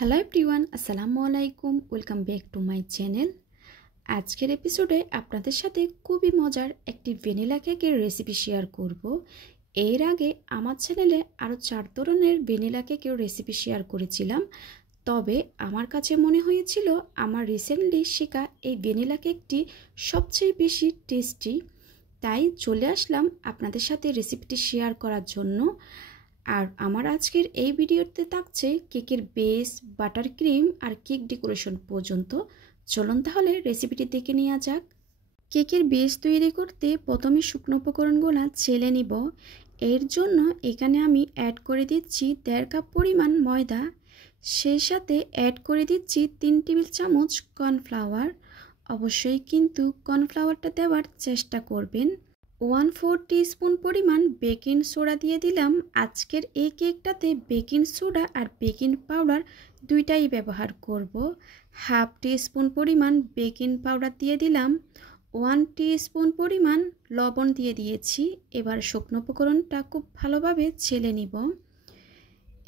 Hello everyone, আসসালামু আলাইকুম। Welcome back to my channel. আজকের এপিসোডে আপনাদের সাথে খুবই মজার একটি ভ্যানিলা কেকের রেসিপি শেয়ার করব। এর আগে আমার চ্যানেলে আরও 4 ধরনের ভ্যানিলা কেকের রেসিপি শেয়ার করেছিলাম, তবে আমার কাছে মনে হয়েছিল আমার রিসেন্টলি শেখা এই ভ্যানিলা কেকটি সবচেয়ে বেশি টেস্টি, তাই চলে আসলাম আপনাদের সাথে রেসিপিটি শেয়ার করার জন্য। আর আমার আজকের এই ভিডিওতে থাকছে কেকের বেস, বাটার ক্রিম আর কেক ডেকোরেশন পর্যন্ত। চলুন তাহলে রেসিপিটি দেখে নেওয়া যাক। কেকের বেস তৈরি করতে প্রথমে শুকনো উপকরণগুলো ছেলে নিব। এর জন্য এখানে আমি অ্যাড করে দিচ্ছি 1.5 কাপ পরিমাণ ময়দা, সেই সাথে অ্যাড করে দিচ্ছি 3 টেবিল চামচ কর্নফ্লাওয়ার। অবশ্যই কিন্তু কর্নফ্লাওয়ারটা দেওয়ার চেষ্টা করবেন। 1/4 টিস্পুন পরিমাণ বেকিং সোডা দিয়ে দিলাম। আজকের এই কেকটাতে বেকিং সোডা আর বেকিং পাউডার দুইটাই ব্যবহার করব। 1/2 টিস্পুন পরিমাণ বেকিং পাউডার দিয়ে দিলাম। 1 টিস্পুন পরিমাণ লবণ দিয়ে দিয়েছি। এবার শুকনো উপকরণটা খুব ভালোভাবে ছেলে নিব।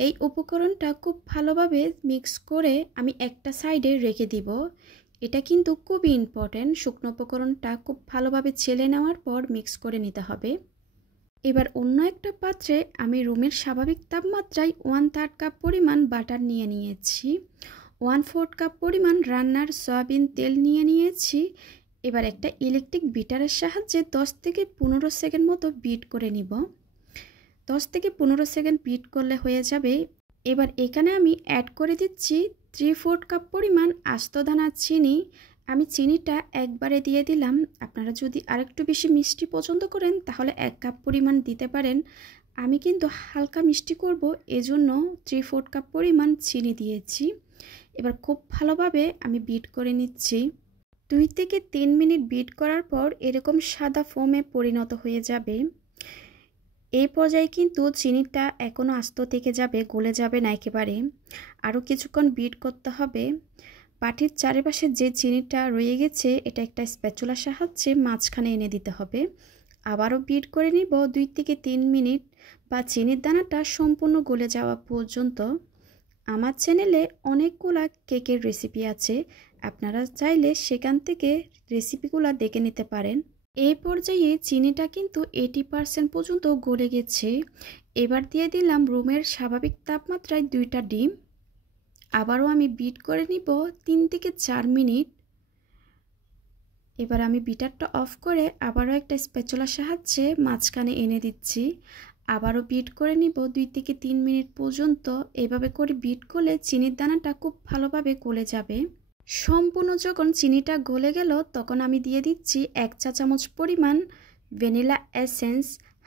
এই উপকরণটা খুব ভালোভাবে মিক্স করে আমি একটা সাইডে রেখে দিব। এটা কিন্তু খুবই ইম্পর্টেন্ট। শুকনো উপকরণটা খুব ভালোভাবে ছেলে নেওয়ার পর মিক্স করে নিতে হবে। এবার অন্য একটা পাত্রে আমি রুমের স্বাভাবিক তাপমাত্রায় 1/3 কাপ পরিমাণ বাটার নিয়ে নিয়েছি। 1/4 কাপ পরিমাণ রান্নার সয়াবিন তেল নিয়ে নিয়েছি। এবার একটা ইলেকট্রিক বিটারের সাহায্যে 10 থেকে 15 সেকেন্ড মতো বিট করে নিব। 10 থেকে 15 সেকেন্ড বিট করলে হয়ে যাবে। এবার এখানে আমি অ্যাড করে দিচ্ছি 3/4 কাপ পরিমাণ আস্ত দানা চিনি। আমি চিনিটা একবারে দিয়ে দিলাম। আপনারা যদি আরেকটু বেশি মিষ্টি পছন্দ করেন তাহলে 1 কাপ পরিমাণ দিতে পারেন। আমি কিন্তু হালকা মিষ্টি করব, এজন্য 3/4 কাপ পরিমাণ চিনি দিয়েছি। এবার খুব ভালোভাবে আমি বিট করে নিচ্ছি। 2 থেকে 3 মিনিট বিট করার পর এরকম সাদা ফোমে পরিণত হয়ে যাবে। এই পর্যায়ে কিন্তু চিনিটা এখনও আস্ত থেকে যাবে, গলে যাবে না একেবারে। আরও কিছুক্ষণ বিট করতে হবে। বাটির চারিপাশে যে চিনিটা রয়ে গেছে এটা একটা স্প্যাচুলার সাহায্যে মাঝখানে এনে দিতে হবে। আবারও বিট করে নিব 2 থেকে 3 মিনিট বা চিনির দানাটা সম্পূর্ণ গলে যাওয়া পর্যন্ত। আমার চ্যানেলে অনেকগুলা কেকের রেসিপি আছে, আপনারা চাইলে সেখান থেকে রেসিপিগুলো দেখে নিতে পারেন। এই পর্যায়ে চিনিটা কিন্তু 80% পর্যন্ত গলে গেছে। এবার দিয়ে দিলাম রুমের স্বাভাবিক তাপমাত্রায় 2টা ডিম। আবারও আমি বিট করে নিব 3 থেকে 4 মিনিট। এবার আমি বিটারটা অফ করে আবারও একটা স্প্যাচুলার সাহায্যে মাঝখানে এনে দিচ্ছি। আবারও বিট করে নিব 2 থেকে 3 মিনিট পর্যন্ত। এভাবে করে বিট করলে চিনির দানাটা খুব ভালোভাবে গলে যাবে। সম্পূর্ণ যখন চিনিটা গলে গেল তখন আমি দিয়ে দিচ্ছি 1 চা চামচ পরিমাণ ভ্যানিলা এসেন্স,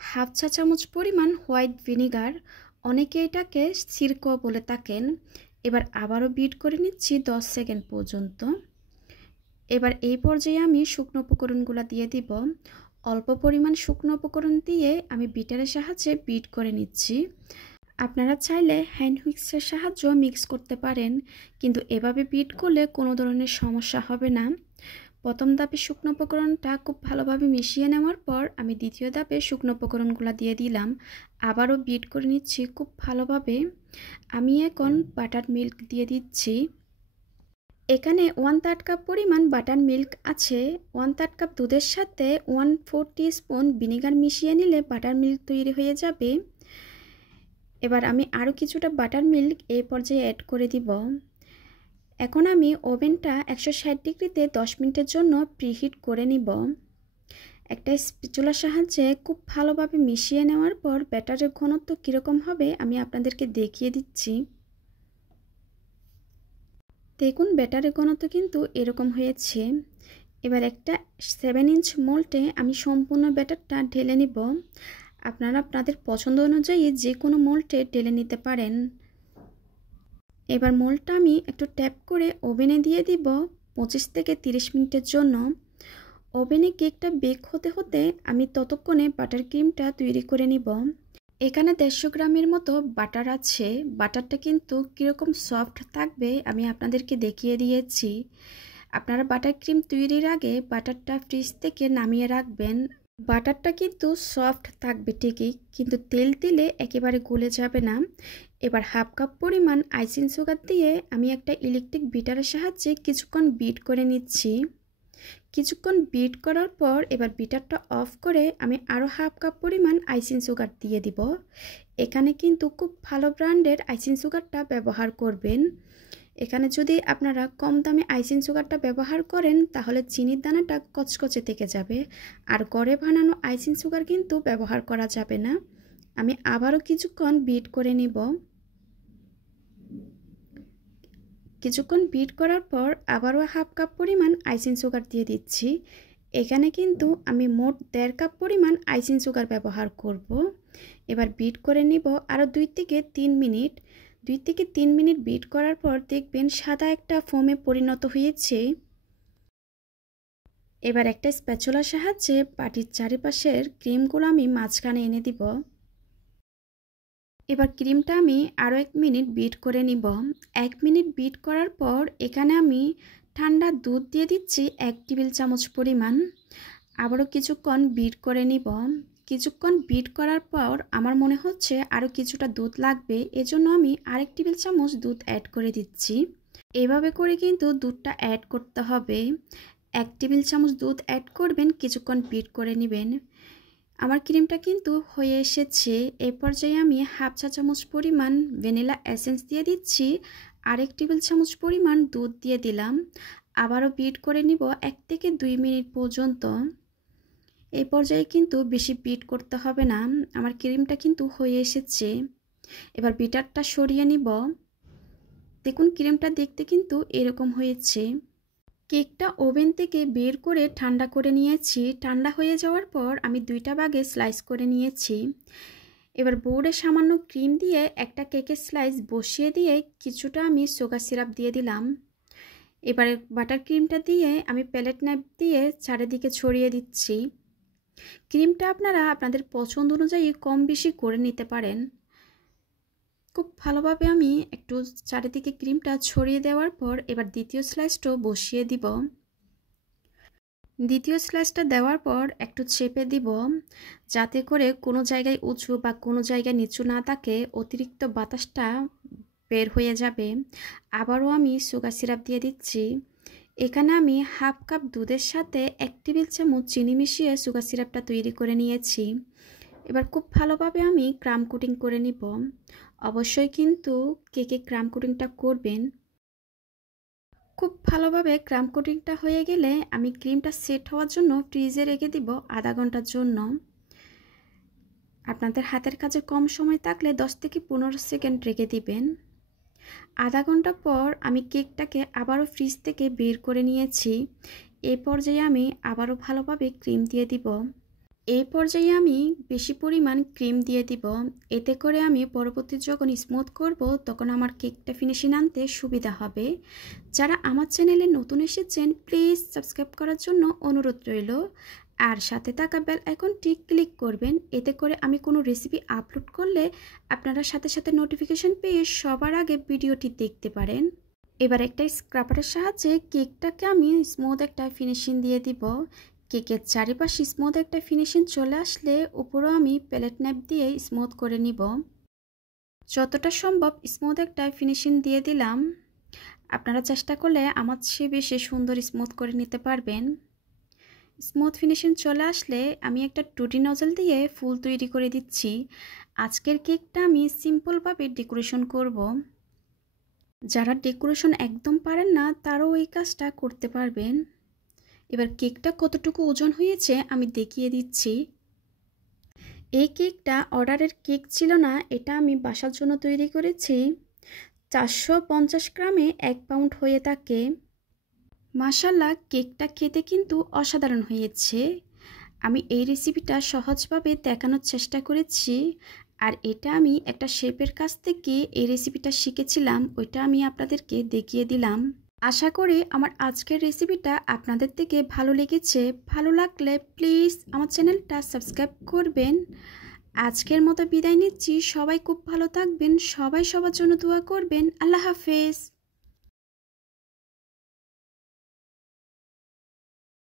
1/2 চা চামচ পরিমাণ হোয়াইট ভিনিগার, অনেকে এটাকে সিরকো বলে থাকেন। এবার আবারও বিট করে নিচ্ছি 10 সেকেন্ড পর্যন্ত। এবার এই পর্যায়ে আমি শুকনো উপকরণগুলো দিয়ে দিব। অল্প পরিমাণ শুকনো উপকরণ দিয়ে আমি বিটারের সাহায্যে বিট করে নিচ্ছি। আপনারা চাইলে হ্যান্ড হুইক্সের সাহায্যে মিক্স করতে পারেন, কিন্তু এভাবে বিট করলে কোনো ধরনের সমস্যা হবে না। প্রথম ধাপে শুকনো উপকরণটা খুব ভালোভাবে মিশিয়ে নেওয়ার পর আমি দ্বিতীয় ধাপে শুকনো উপকরণগুলো দিয়ে দিলাম। আবারও বিট করে নিচ্ছি খুব ভালোভাবে। আমি এখন বাটার মিল্ক দিয়ে দিচ্ছি। এখানে 1/3 কাপ পরিমাণ বাটার মিল্ক আছে। 1/3 কাপ দুধের সাথে 1/4 টিস্পুন ভিনেগার মিশিয়ে নিলে বাটার মিল্ক তৈরি হয়ে যাবে। এবার আমি আরও কিছুটা বাটার মিল্ক এই পর্যায়ে অ্যাড করে দিব। এখন আমি ওভেনটা 160 ডিগ্রিতে 10 মিনিটের জন্য প্রিহিট করে নিব। একটা স্প্যাচুলার সাহায্যে খুব ভালোভাবে মিশিয়ে নেওয়ার পর ব্যাটারের ঘনত্ব কীরকম হবে আমি আপনাদেরকে দেখিয়ে দিচ্ছি। দেখুন ব্যাটারের ঘনত্ব কিন্তু এরকম হয়েছে। এবার একটা 7 ইঞ্চ মোল্ডে আমি সম্পূর্ণ ব্যাটারটা ঢেলে নিব। আপনারা আপনাদের পছন্দ অনুযায়ী যে কোনো মোল্ডে ঢেলে নিতে পারেন। এবার মোল্ডটা আমি একটু ট্যাপ করে ওভেনে দিয়ে দিব 25 থেকে 30 মিনিটের জন্য। ওভেনে কেকটা বেক হতে হতে আমি ততক্ষণে বাটার ক্রিমটা তৈরি করে নিব। এখানে 150 গ্রামের মতো বাটার আছে। বাটারটা কিন্তু কীরকম সফট থাকবে আমি আপনাদেরকে দেখিয়ে দিয়েছি। আপনারা বাটার ক্রিম তৈরির আগে বাটারটা ফ্রিজ থেকে নামিয়ে রাখবেন। বাটারটা কিন্তু সফট থাকবে ঠিকই, কিন্তু তেল দিলে একেবারে গলে যাবে না। এবার হাফ কাপ পরিমাণ আইসিং সুগার দিয়ে আমি একটা ইলেকট্রিক বিটারের সাহায্যে কিছুক্ষণ বিট করে নিচ্ছি। কিছুক্ষণ বিট করার পর এবার বিটারটা অফ করে আমি আরও হাফ কাপ পরিমাণ আইসিং সুগার দিয়ে দিব। এখানে কিন্তু খুব ভালো ব্র্যান্ডের আইসিং সুগারটা ব্যবহার করবেন। এখানে যদি আপনারা কম দামে আইসিং সুগারটা ব্যবহার করেন তাহলে চিনির দানাটা কচকচে থেকে যাবে, আর ঘরে বানানো আইসিং সুগার কিন্তু ব্যবহার করা যাবে না। আমি আবারও কিছুক্ষণ বিট করে নিব। কিছুক্ষণ বিট করার পর আবারও হাফ কাপ পরিমাণ আইসিং সুগার দিয়ে দিচ্ছি। এখানে কিন্তু আমি মোট 1.5 কাপ পরিমাণ আইসিং সুগার ব্যবহার করব। এবার বিট করে নিব আরও 2 থেকে 3 মিনিট। 2 থেকে 3 মিনিট বিট করার পর দেখবেন সাদা একটা ফোমে পরিণত হয়েছে। এবার একটা স্প্যাচুলার সাহায্যে বাটির চারিপাশের ক্রিমগুলো আমি মাঝখানে এনে দিব। এবার ক্রিমটা আমি আরও 1 মিনিট বিট করে নিব। 1 মিনিট বিট করার পর এখানে আমি ঠান্ডা দুধ দিয়ে দিচ্ছি 1 টেবিল চামচ পরিমাণ। আবারও কিছুক্ষণ বিট করে নিব। কিছুক্ষণ বিট করার পর আমার মনে হচ্ছে আরও কিছুটা দুধ লাগবে, এজন্য আমি আরেক টেবিল চামচ দুধ অ্যাড করে দিচ্ছি। এভাবে করে কিন্তু দুধটা অ্যাড করতে হবে। 1 টেবিল চামচ দুধ অ্যাড করবেন, কিছুক্ষণ বিট করে নেবেন। আমার ক্রিমটা কিন্তু হয়ে এসেছে। এই পর্যায়ে আমি হাফ চা চামচ পরিমাণ ভ্যানিলা এসেন্স দিয়ে দিচ্ছি। আরেক টেবিল চামচ পরিমাণ দুধ দিয়ে দিলাম। আবারও বিট করে নিব 1 থেকে 2 মিনিট পর্যন্ত। এই পর্যায়ে কিন্তু বেশি বিট করতে হবে না। আমার ক্রিমটা কিন্তু হয়ে এসেছে। এবার বিটারটা সরিয়ে নিব। দেখুন ক্রিমটা দেখতে কিন্তু এরকম হয়েছে। কেকটা ওভেন থেকে বের করে ঠান্ডা করে নিয়েছি। ঠান্ডা হয়ে যাওয়ার পর আমি 2টা ভাগে স্লাইস করে নিয়েছি। এবার বোর্ডে সামান্য ক্রিম দিয়ে একটা কেকের স্লাইস বসিয়ে দিয়ে কিছুটা আমি সুগার সিরাপ দিয়ে দিলাম। এবারে বাটার ক্রিমটা দিয়ে আমি প্যালেট নাইফ দিয়ে চারিদিকে ছড়িয়ে দিচ্ছি। ক্রিমটা আপনারা আপনাদের পছন্দ অনুযায়ী কম বেশি করে নিতে পারেন। খুব ভালোভাবে আমি একটু চারিদিকে ক্রিমটা ছড়িয়ে দেওয়ার পর এবার দ্বিতীয় স্লাইসটাও বসিয়ে দিব। দ্বিতীয় স্লাইসটা দেওয়ার পর একটু চেপে দিব, যাতে করে কোনো জায়গায় উঁচু বা কোনো জায়গায় নিচু না থাকে, অতিরিক্ত বাতাসটা বের হয়ে যাবে। আবারও আমি সুগার সিরাপ দিয়ে দিচ্ছি। এখানে আমি হাফ কাপ দুধের সাথে 1 টেবিল চামচ চিনি মিশিয়ে সুগার সিরাপটা তৈরি করে নিয়েছি। এবার খুব ভালোভাবে আমি ক্রাম কোটিং করে নিব। অবশ্যই কিন্তু কেকে ক্রাম কোটিংটা করবেন। খুব ভালোভাবে ক্রাম কোটিংটা হয়ে গেলে আমি ক্রিমটা সেট হওয়ার জন্য ফ্রিজে রেখে দিব আধা ঘন্টার জন্য। আপনাদের হাতের কাছে কম সময় থাকলে 10 থেকে 15 সেকেন্ড রেখে দিবেন। আধা ঘন্টা পর আমি কেকটাকে আবারও ফ্রিজ থেকে বের করে নিয়েছি। এই পর্যায়ে আমি আবারও ভালোভাবে ক্রিম দিয়ে দিব। এই পর্যায়ে আমি বেশি পরিমাণ ক্রিম দিয়ে দিব। এতে করে আমি পরবর্তী যখন স্মুথ করব তখন আমার কেকটা ফিনিশিং আনতে সুবিধা হবে। যারা আমার চ্যানেলে নতুন এসেছেন প্লিজ সাবস্ক্রাইব করার জন্য অনুরোধ রইল, আর সাথে থাকা বেল আইকনটি ক্লিক করবেন। এতে করে আমি কোনো রেসিপি আপলোড করলে আপনারা সাথে সাথে নোটিফিকেশন পেয়ে সবার আগে ভিডিওটি দেখতে পারেন। এবার একটা স্ক্রাবারের সাহায্যে কেকটাকে আমি স্মুথ একটা ফিনিশিং দিয়ে দিব। কেকের চারিপাশে স্মুথ একটা ফিনিশিং চলে আসলে উপরেও আমি প্যালেট নাইফ দিয়ে স্মুথ করে নিব। যতটা সম্ভব স্মুথ একটা ফিনিশিং দিয়ে দিলাম। আপনারা চেষ্টা করলে আমার চেয়ে বেশি সুন্দর স্মুথ করে নিতে পারবেন। স্মুথ ফিনিশিং চলে আসলে আমি একটা টুটি নজল দিয়ে ফুল তৈরি করে দিচ্ছি। আজকের কেকটা আমি সিম্পলভাবে ডেকোরেশন করব। যারা ডেকোরেশন একদম পারেন না তারাও এই কাজটা করতে পারবেন। এবার কেকটা কতটুকু ওজন হয়েছে আমি দেখিয়ে দিচ্ছি। এই কেকটা অর্ডারের কেক ছিল না, এটা আমি বাসার জন্য তৈরি করেছি। 450 গ্রামে 1 পাউন্ড হয়ে থাকে। মাশাআল্লাহ কেকটা খেতে কিন্তু অসাধারণ হয়েছে। আমি এই রেসিপিটা সহজভাবে দেখানোর চেষ্টা করেছি, আর এটা আমি একটা শেফের কাছ থেকে এই রেসিপিটা শিখেছিলাম, ওইটা আমি আপনাদেরকে দেখিয়ে দিলাম। আশা করি আমার আজকের রেসিপিটা আপনাদের থেকে ভালো লেগেছে। ভালো লাগলে প্লিজ আমার চ্যানেলটা সাবস্ক্রাইব করবেন। আজকের মতো বিদায় নিচ্ছি। সবাই খুব ভালো থাকবেন, সবাই সবার জন্য দোয়া করবেন। আল্লাহ হাফেজ।